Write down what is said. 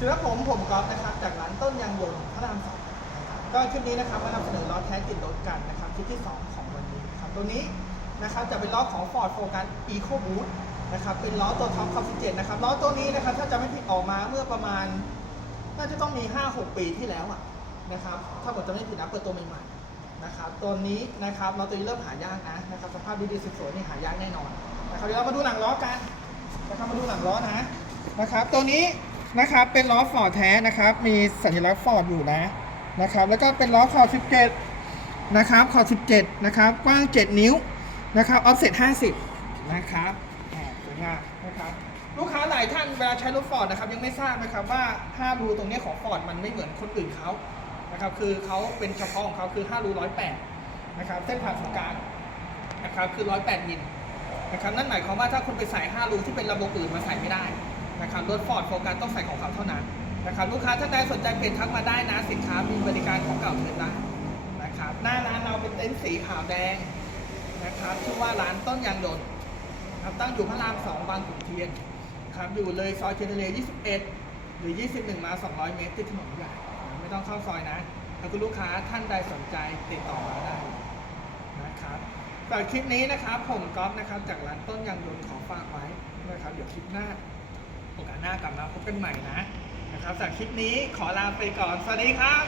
สวัสดีครับผมผมก๊อฟนะครับจากร้านต้นยางยนต์พระรามสองก็คลิปนี้นะครับมานำเสนอล้อแท้ติดรถกันนะครับคลิปที่ 2 ของวันนี้ครับตัวนี้นะครับจะเป็นล้อของ Ford Focus Eco Boost นะครับเป็นล้อตัวท็อปคอม17นะครับล้อตัวนี้นะครับถ้าจะไม่ผิดออกมาเมื่อประมาณ น่าจะต้องมี 5-6 ปีที่แล้วอะนะครับถ้าผมจะไม่ผิดนะเปิดตัวใหม่ๆนะครับตัวนี้นะครับเราตัวนี้เริ่มหายากนะนะครับสภาพดีๆสวยๆนี่หายากแน่นอนนะครับเดี๋ยวเรามาดูหลังล้อกันนะครับมาดูหลังล้อนะนะครับตัวนี้ นะครับ เป็นล้อฟอร์ดแท้นะครับ มีสัญลักษณ์ฟอร์ดอยู่นะนะครับ แล้วก็เป็นล้อขอบ17 นะครับ ขอบ17 นะครับ กว้าง 7 นิ้วนะครับออฟเซ็ต50 นะครับสวยงามนะครับ ลูกค้าหลายท่านเวลาใช้รถฟอร์ดนะครับยังไม่ทราบนะครับว่า5รูตรงนี้ของฟอร์ดมันไม่เหมือนคนอื่นเขานะครับ คือเขาเป็นเฉพาะของเขาคือ5รู108 นะครับ เส้นผ่านศูนย์กลางนะครับ คือ 108มิลนะครับ นั่นหมายความว่าถ้าคุณไปใส่5รูที่เป็นระบบอื่นมาใส่ไม่ได้ นะครับรถฟอร์ดโฟกัสต้องใส่ของเขาเท่านั้นนะครับลูกค้าท่านใดสนใจเพจทักมาได้นะสินค้ามีบริการของเก่าเทินได้นะครับหน้าร้านเราเป็นเต็นท์สีขาวแดงนะครับชื่อว่าร้านต้นยางยนต์ครับตั้งอยู่พระราม2บางขุนเทียนครับอยู่เลยซอยเทียนทะเล21 หรือ 21 มา 200 เมตรติดถนนใหญ่ไม่ต้องเข้าซอยนะถ้าคุณลูกค้าท่านใดสนใจติดต่อมาได้นะครับสำหรับคลิปนี้นะครับผมก๊อฟนะครับจากร้านต้นยางยนต์ขอฝากไว้นะครับเดี๋ยวคลิปหน้า โอกาสหน้ากลับมาพบกันใหม่นะนะครับสำหรับคลิปนี้ขอลาไปก่อน สวัสดีครับ